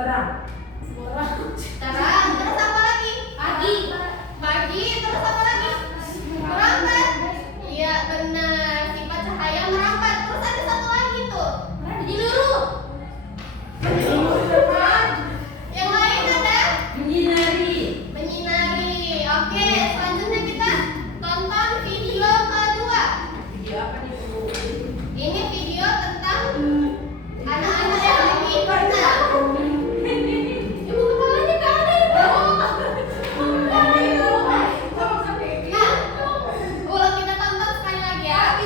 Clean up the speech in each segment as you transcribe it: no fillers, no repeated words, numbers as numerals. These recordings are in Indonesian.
Terang. Terang. Terus apa lagi? Pagi. Pagi. Terus apa lagi? Merambat. Iya benar. Sifat cahaya merambat. Terus ada satu lagi tuh. Menyeluruh. Yang lain ada? Menyinari. Menyinari. Oke, selanjutnya kita tonton video kedua. Video apa nih, Bu? Ini video tentang anak-anak yang lagi berenang. Ibu kepalanya nggak ada itu. Nah, ulang kita tonton sekali lagi ya.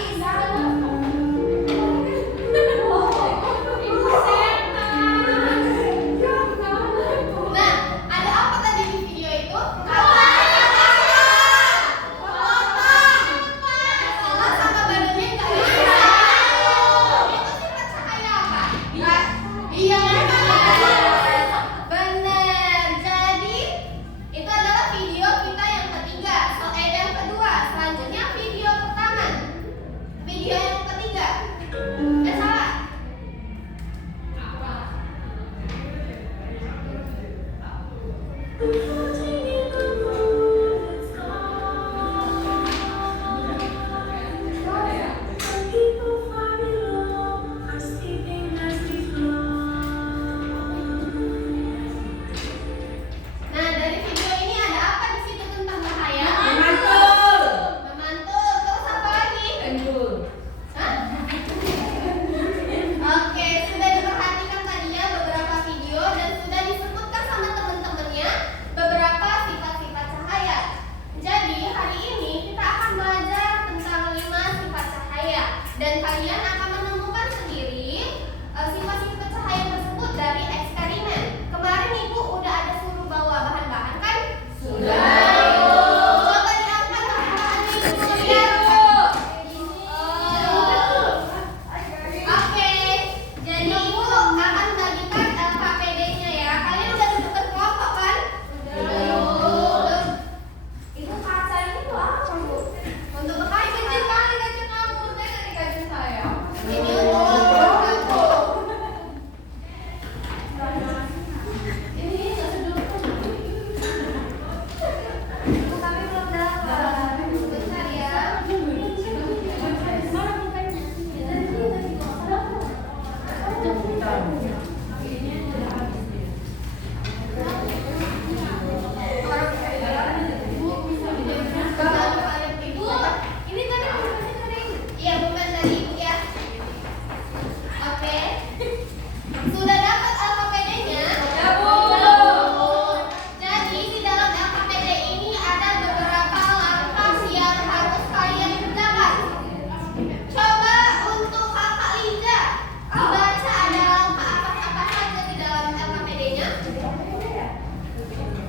Nah, ada apa tadi di video itu? Potong sama badannya nggak bisa. Itu sifat cahaya apa? Iya, benar. Jadi itu adalah video kita yang ketiga. Yang kedua. Selanjutnya video pertama. Video yang ketiga. Salah. Nah, dari video ini ada apa di situ tentang cahaya? Memantul. Memantul. Terus apa lagi? Pendul. Hah? Oke, sudah diperhatikan tadi ya beberapa video dan sudah disebutkan sama teman-temannya beberapa sifat-sifat cahaya. Jadi hari ini kita akan belajar tentang 5 sifat cahaya dan kalian akan menemukan sendiri sifat-sifat cahaya tersebut dari eksperimen. Kemarin Ibu udah ada suruh bawa bahan-bahan kan? Sudah. Coba diangkat bahan-bahannya Ibu lihat. Oke, jadi Ibu akan bagikan LKPD-nya ya. Kalian udah tentu berkelompok kan? Udah. Itu kaca ini tuh apa Bu? Untuk bekas kecil kali kaca kamu, saya dari kaca saya. Ini untuk kamu. Ini nggak sedulur. Ibu kami belum dapat. Bentar ya. Ibu, ini tadi pulpennya kering. Iya, bukan dari Ibu ya. Oke. Sudah dapat LKPD-nya? Ya, Bu. Jadi di dalam LKPD ini ada beberapa langkah yang harus kalian kerjakan. Coba untuk Kakak Liza dibaca ada langkah apa saja di dalam LKPD-nya.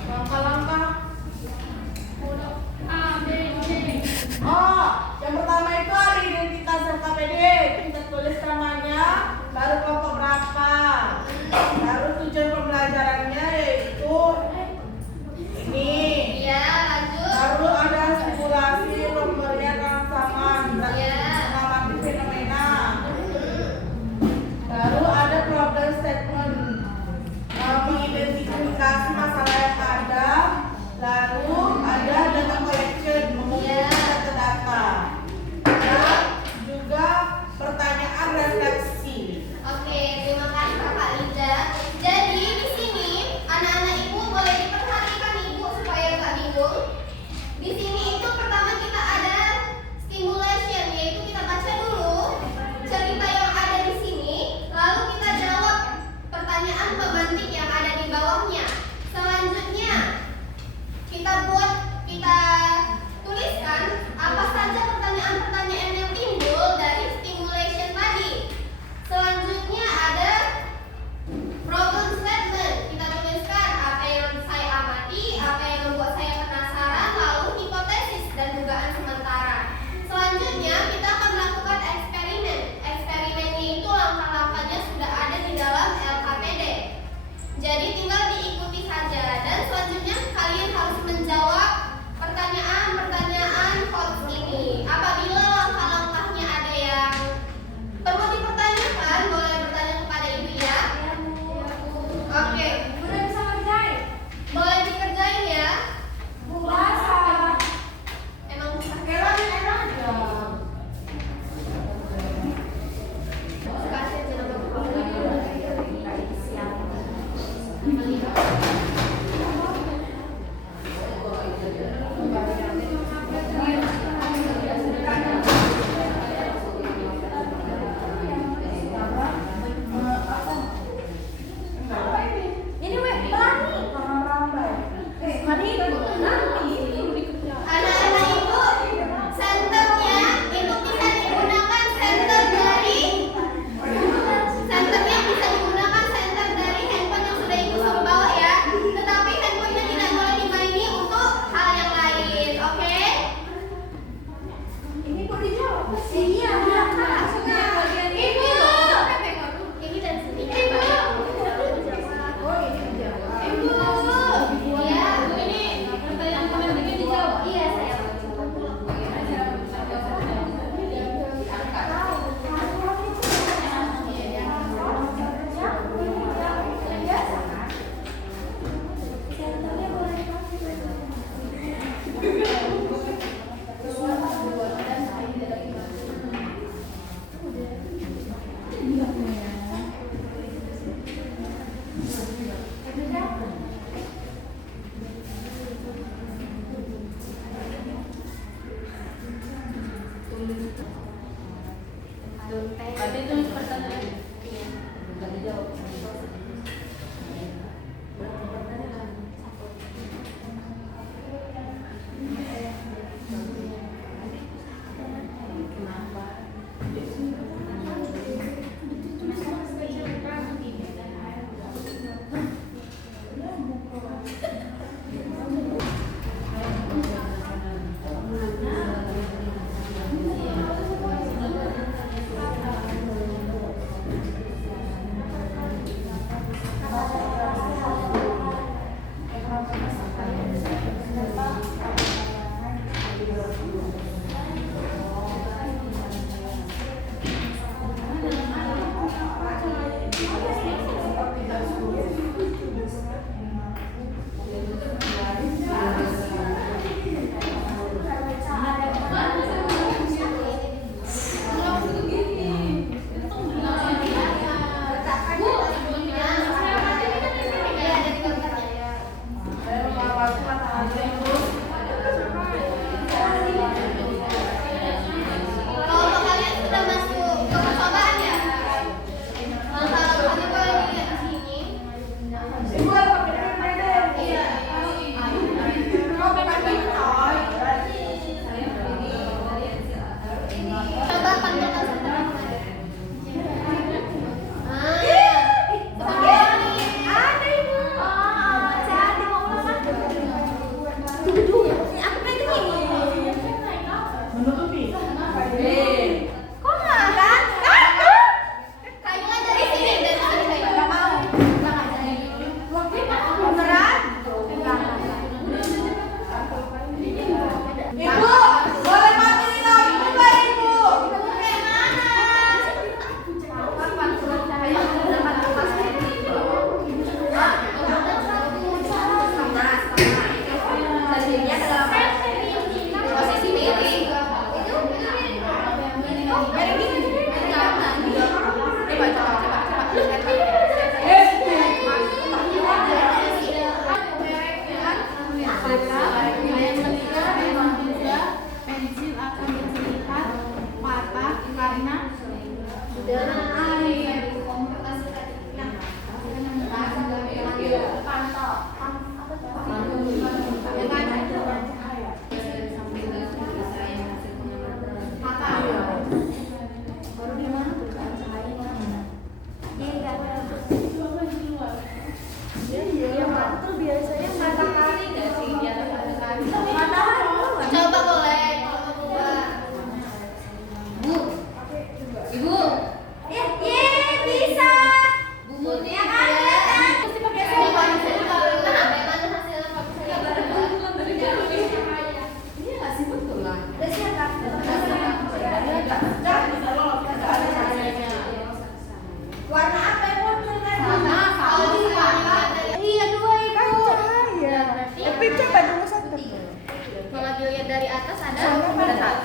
Langkah-langkah. A, B, C. Oh, yang pertama itu ada identitas LKPD. Kita tulis namanya, baru kelompok berapa.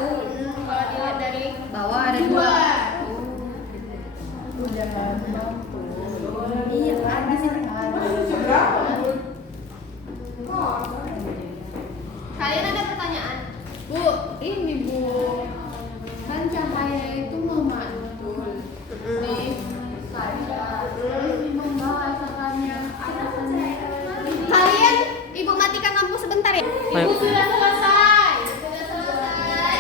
satu. Kalau dilihat dari bawah ada dua. Iya kan di sini kan. Kalian ada pertanyaan? Bu, ini Bu, kan cahaya itu memantul di kaca, terus membawa asalnya. Kalian, Ibu matikan lampu sebentar ya. Ibu sudah selesai. Sudah selesai.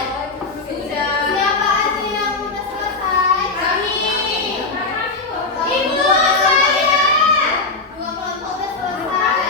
Sudah. Siapa aja yang sudah selesai? Kami. Ibu, saya. Dua kelompok sudah selesai.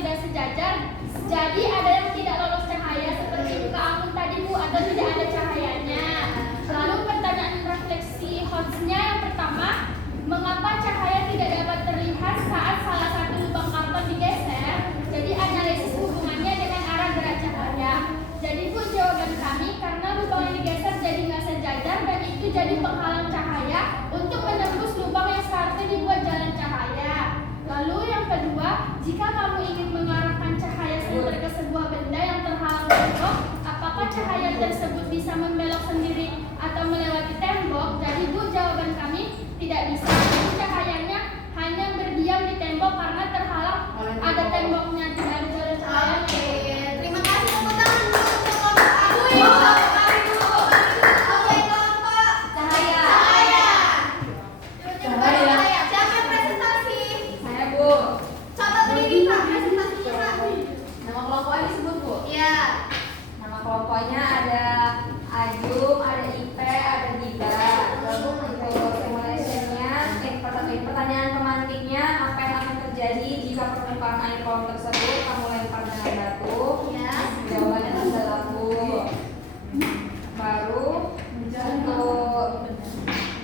tidak sejajar, jadi ada yang tidak lolos cahaya seperti buka angin tadi Bu, atau tidak ada cahayanya. Lalu pertanyaan refleksi hostnya yang pertama, mengapa cahaya tidak dapat terlihat saat salah satu lubang karton digeser? Jadi analisis hubungannya dengan arah gerak cahaya. Jadi Bu, jawaban kami karena lubang yang digeser jadi nggak sejajar dan itu jadi penghalang cahaya untuk menembus lubang yang seharusnya dibuat jalan cahaya. Lalu yang kedua, jika kamu ingin mengarahkan cahaya senter ke sebuah benda yang terhalang tembok, apakah cahaya tersebut bisa membelok sendiri atau melewati tembok? Jadi Bu, jawaban kami tidak bisa. Jadi cahayanya hanya berdiam di tembok karena terhalang ada temboknya, tidak ada jalan cahayanya. Oke, terima kasih tepuk tangan dulu untuk kelompok aku ya. Oke, kelompok cahaya. Cahaya. Siapa yang presentasi? Saya Bu. Coba berdiri Pak, presentasinya Pak. Nama kelompoknya disebut Bu. Iya. Nama kelompoknya ada Ajum, ada Ipe, ada Diba. Lalu untuk simulationnya, pertanyaan pemantiknya, apa yang akan terjadi jika permukaan air kolam tersebut kamu lempar dengan batu? Ya. Jawabannya adalah Bu. Baru untuk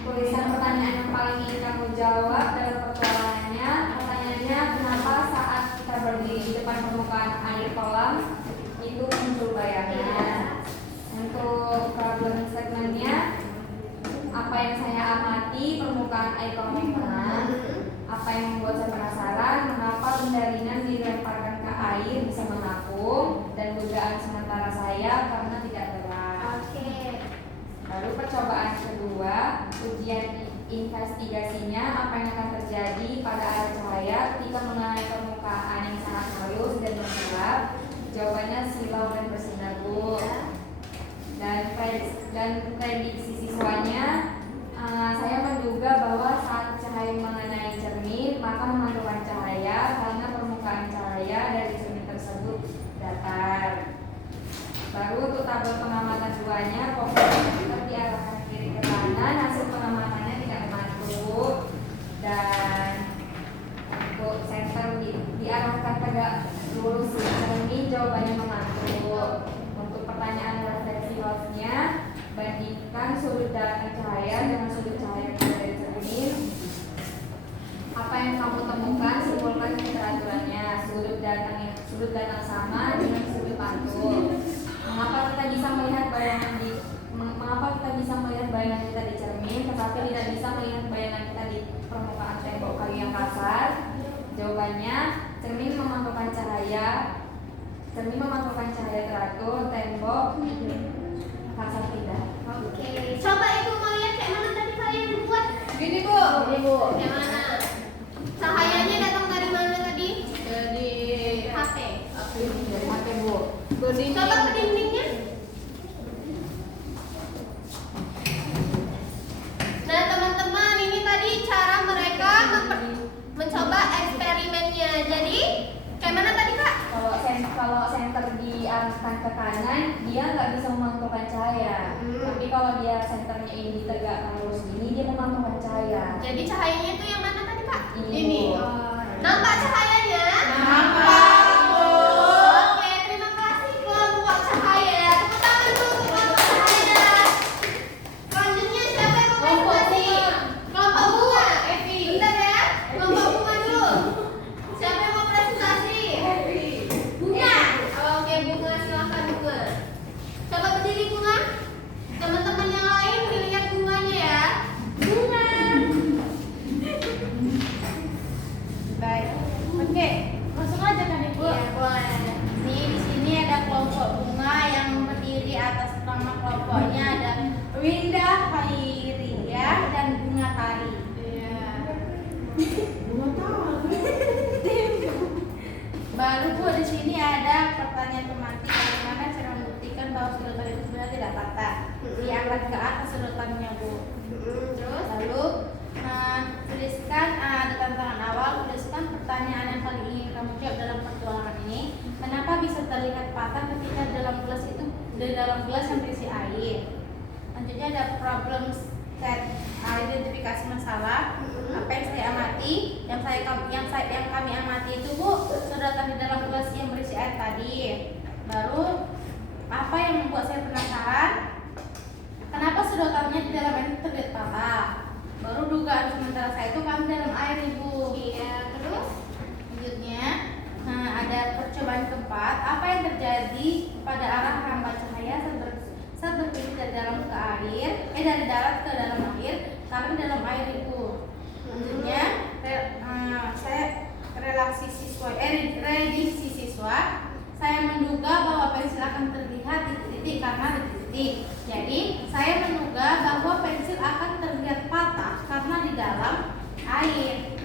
tulisan pertanyaan yang paling ingin kamu jawab dalam pertualangannya, pertanyaannya kenapa saat kita berdiri di depan permukaan air kolam itu muncul bayangan. Untuk problem statementnya, apa yang saya amati permukaan air kolam yang tenang, apa yang membuat saya penasaran mengapa benda ringan dilemparkan ke air bisa mengapung, dan dugaan sementara saya karena tidak berat. Oke. Lalu percobaan kedua, ujian investigasinya, apa yang akan terjadi pada arah cahaya ketika mengenai permukaan yang sangat halus dan bergelap? Jawabannya silau dan bersinar Bu. Dan prediksi siswanya, saya menduga bahwa saat cahaya mengenai cermin maka memantulkan cahaya karena permukaan cahaya dari cermin tersebut datar. Baru untuk tabel pengamatan duanya, komputer diarahkan kiri ke kanan, hasil pengamatannya tidak memantul. Dan untuk center diarahkan tegak lurus ke cermin, jawabannya memantul. Untuk pertanyaan refleksi hostnya, bandingkan sudut datang cahaya dengan sudut cahaya dari cermin. Apa yang kamu temukan, simpulkan keteraturannya. Sudut datang sama dengan sudut pantul. Mengapa kita bisa melihat bayangan kita di cermin, tetapi tidak bisa melihat bayangan kita di permukaan tembok kayu yang kasar? Jawabannya, cermin memantulkan cahaya teratur, tembok kasar tidak. Oke. Coba Ibu mau lihat kayak mana tadi kalian buat? Gini Bu. Yang mana? Cahayanya datang dari mana tadi? Jadi HP. dari HP Bu. Coba ke dindingnya. Nah teman-teman, ini tadi cara mereka mencoba eksperimennya. Jadi kayak mana tadi Kak? Kalau senter diarahkan ke kanan, dia nggak bisa memantulkan cahaya. Tapi kalau dia senternya ini ditegakkan lurus gini, dia memantulkan cahaya. Jadi cahayanya itu yang mana tadi Kak? Ini. Nampak cahayanya? Nampak, Bu. Oke, terima kasih kelompok cahaya. Tepuk tangan dulu untuk kelompok cahaya. Selanjutnya siapa yang mau presentasi? Kelompok bunga. Bentar ya, kelompok bunga dulu. Siapa yang mau presentasi? Bunga. Oke, bunga silakan bunga. Coba berdiri bunga. Teman-teman yang lain dilihat bunganya ya. Bunga. Baik. Oke, langsung aja kan Ibu. Iya, boleh. Nih di sini ada kelompok bunga yang berdiri atas nama kelompoknya ada Winda, Khairia, dan Bunga Tari. Iya. Baru Bu, di sini ada pertanyaan pemantik bagaimana cara membuktikan bahwa sedotan itu sebenarnya tidak patah. Diangkat ke atas sedotannya Bu. Terus? Lalu tuliskan ada tantangan awal, tuliskan pertanyaan yang paling ingin kamu jawab dalam pertualangan ini. Kenapa bisa terlihat patah ketika dalam gelas itu di dalam gelas yang berisi air? Selanjutnya ada problem set, identifikasi masalah. Apa yang saya amati, yang kami amati itu Bu, sedotan di dalam gelas Baru apa yang membuat saya penasaran? Kenapa sedotannya di dalam air terlihat patah? Baru dugaan sementara saya itu kan dalam air, Ibu. Iya, terus? Selanjutnya, ada percobaan keempat. Apa yang terjadi pada arah hamba cahaya saat berpindah dari dalam ke air, dari darat ke dalam air, karena dalam air itu. Selanjutnya, saya prediksi siswa. Saya menduga bahwa pensil akan terlihat di titik karena di titik. Jadi, saya menduga bahwa pensil akan terlihat patah karena di dalam air.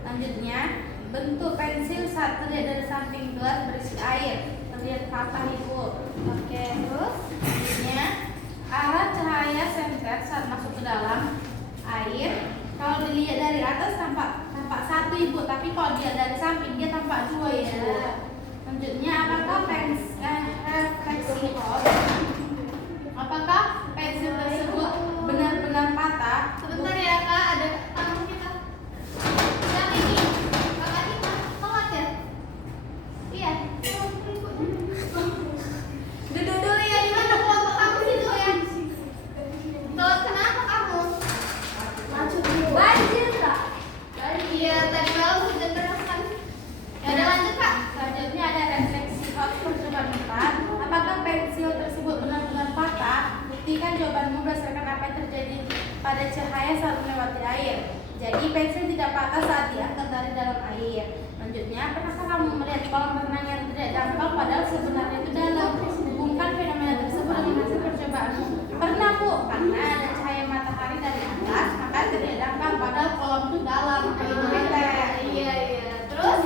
Selanjutnya, bentuk pensil saat terlihat dari samping gelas berisi air terlihat patah, Ibu. Oke, terus? Selanjutnya, arah cahaya senter saat masuk ke dalam air. Kalau dilihat dari atas tampak satu, Ibu, tapi kalau dilihat dari samping dia tampak dua, Ibu. Selanjutnya, apakah pensil tersebut benar-benar patah? Sebentar ya Kak, ada tamu kita. Yang ini, Kakak Tika, telat ya? Iya. Duduk dulu ya, di mana kelompok kamu situ ya? Telat kenapa kamu? Banjir Kak. Iya, tadi malam hujan deras kan. Ya udah lanjut Kak. Selanjutnya ada refleksi percobaan 4. Apakah pensil tersebut benar-benar patah? Buktikan jawabanmu berdasarkan apa yang terjadi pada cahaya saat melewati air. Jadi pensil tidak patah saat diangkat dari dalam air. Selanjutnya, pernahkah kamu melihat kolam renang yang tidak dangkal padahal sebenarnya itu dalam? Hubungkan fenomena tersebut dengan hasil percobaanmu. Pernah, Bu, karena ada cahaya matahari dari atas, maka terlihat dangkal padahal kolam itu dalam. Iya. Terus?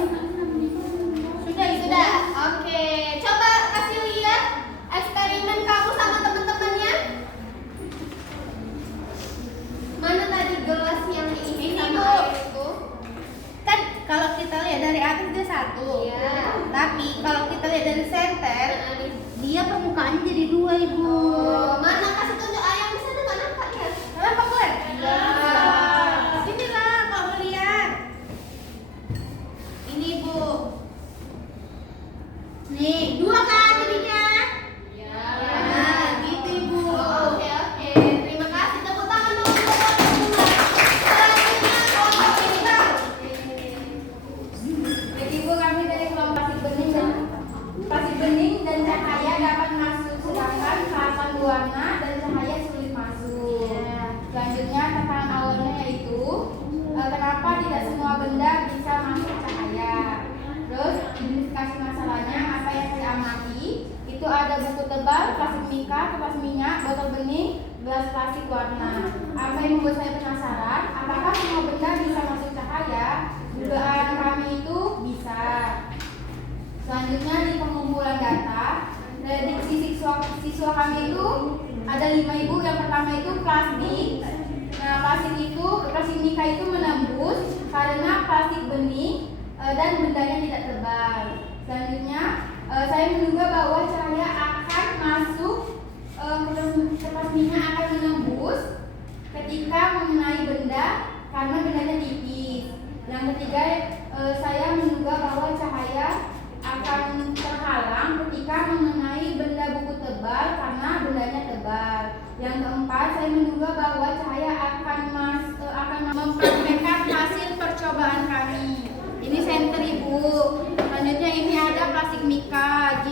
Sudah, Ibu. Sudah. Oke, coba kasih lihat eksperimen kamu sama teman-temannya. Mana tadi gelas yang diisi Ini, sama Bu. air itu? Kan kalau kita lihat dari atas dia satu. Iya. Tapi kalau kita lihat dari senter, Nah, ini. dia permukaannya jadi dua, Ibu. Oh, mana kasih tunjuk ayam di sana nggak nampak ya? Kenapa, Glen? Iya. Sinilah kalau mau lihat. Ini, Bu. Nih, dua kan jadinya. Ya. Nah, gitu, Ibu. Oke. Terima kasih. Tepuk tangan dulu untuk kalian semua. Selanjutnya kelompok kita. Jadi Bu, kami dari kelompok pasir bening dan cahaya dapat masuk, sedangkan papan warna dan cahaya sulit masuk. Selanjutnya tantangan awalnya yaitu kenapa tidak semua benda bisa masuk cahaya. Terus identifikasi masalahnya apa yang saya amati itu ada buku tebal, plastik mika, kertas minyak, botol bening, gelas plastik warna. Apa yang membuat saya penasaran? Apakah semua benda bisa masuk cahaya? Dugaan kami itu bisa. Selanjutnya di pengumpulan data, prediksi siswa kami itu ada 5, Ibu. Yang pertama itu plastik. Nah, plastik mika itu menembus karena plastik bening dan bendanya tidak tebal. Selanjutnya, saya menduga bahwa cahaya akan masuk kertas minyak akan menembus ketika mengenai benda karena bendanya tipis. Yang ketiga, saya menduga bahwa cahaya akan terhalang ketika mengenai benda buku tebal karena bendanya tebal. Yang keempat, saya menduga bahwa cahaya akan mempraktekkan hasil percobaan kami. Ini senter, Ibu. Selanjutnya ini ada plastik mika.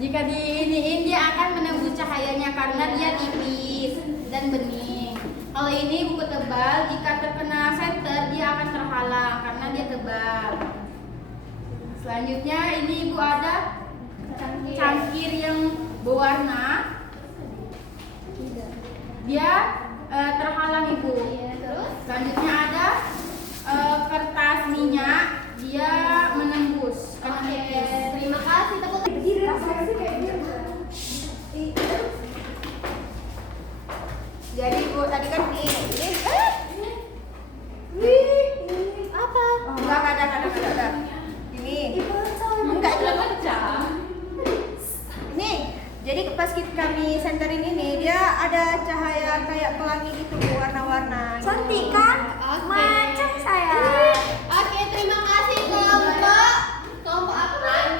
Jika diiniin dia akan menembus cahayanya karena dia tipis dan bening. Kalau ini buku tebal, jika terkena senter dia akan terhalang karena dia tebal. Selanjutnya ini Ibu ada cangkir yang berwarna. Dia terhalang, Ibu. Terus? Selanjutnya ada kertas minyak, dia menembus karena Oke, tipis. terima kasih. Tepuk Jadi Bu, tadi kan ini. Apa? Enggak ada. Ini. Enggak ada. Ini. Jadi pas kami senterin ini dia ada cahaya kayak pelangi gitu Bu, warna-warna. Cantik kan? Macam saya. Oke, terima kasih kelompok apa?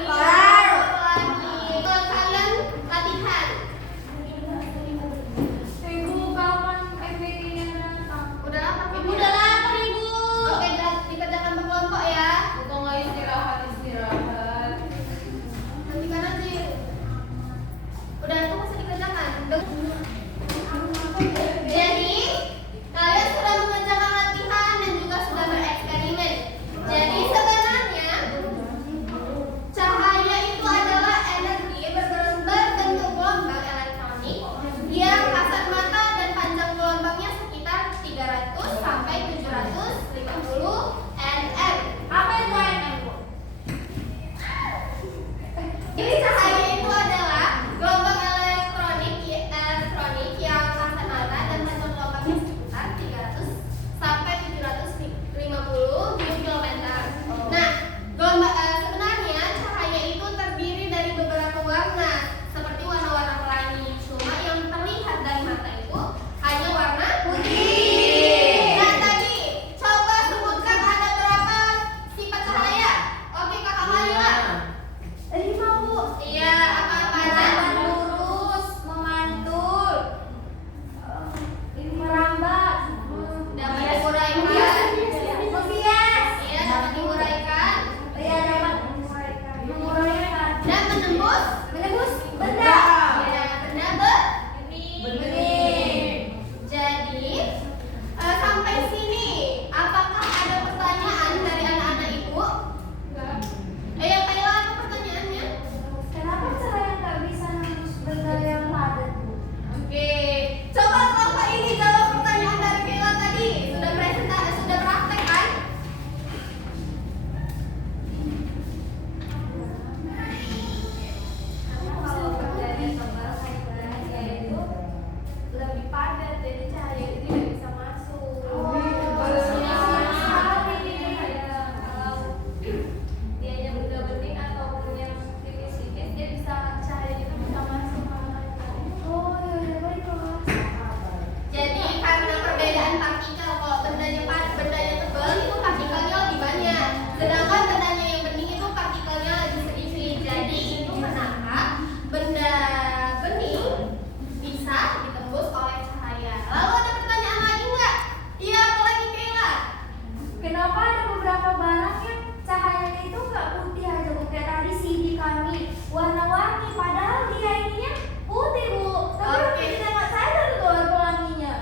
beberapa barang yang cahayanya itu nggak putih aja Bu. Kayak tadi CD kami warna-warni, padahal dia ininya putih Bu. Tapi Oke. waktu kita nggak sadar tuh warna pelanginya.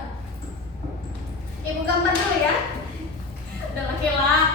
Ibu gambar dulu ya. Udah laki-laki.